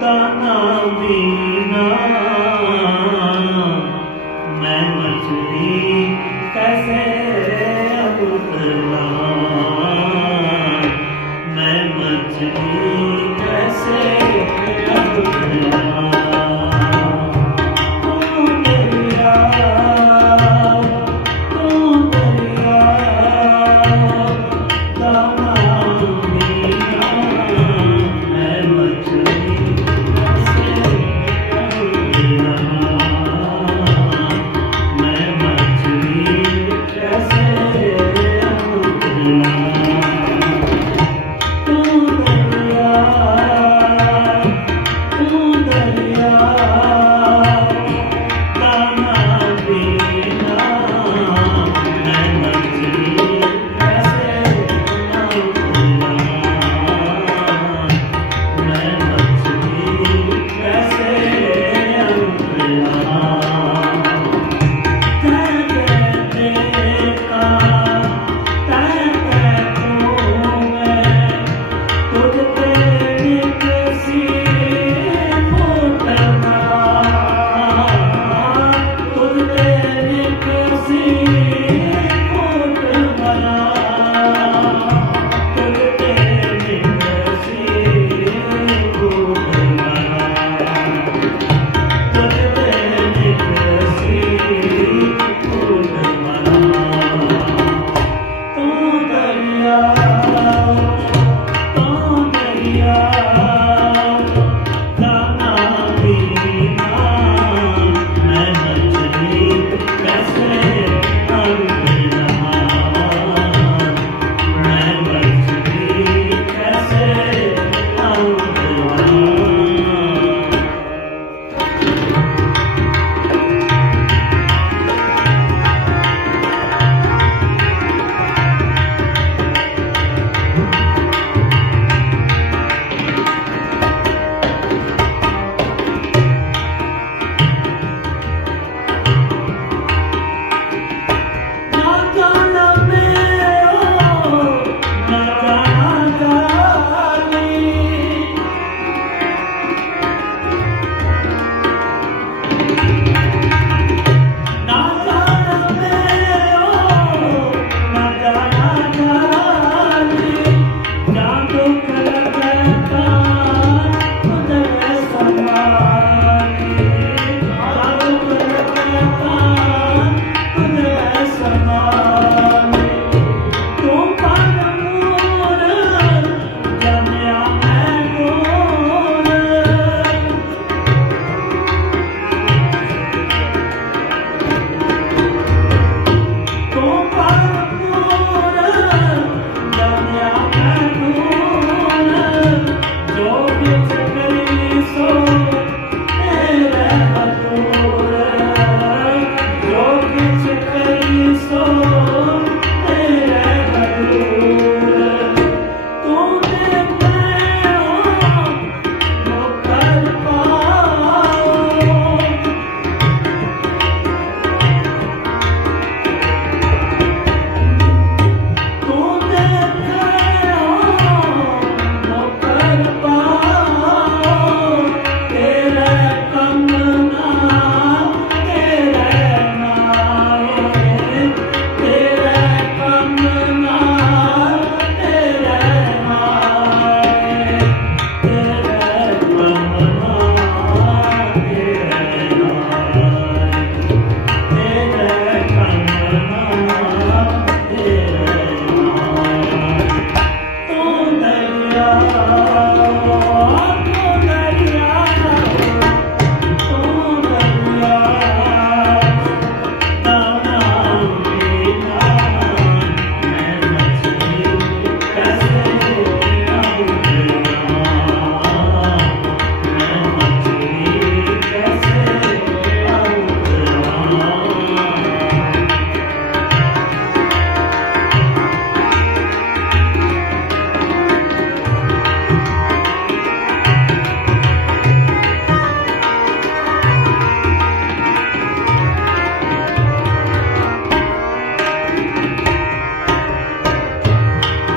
ਤਾਨਾ ਬੀਨਾ ਮੈਂ ਮਛਲੀ ਕੈਸੇ ਅਬ ਕਰਨਾ ਮੈਂ ਮਛਲੀ ਕੈਸੇ ਅਬ ਕਰਨਾ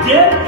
Yeah.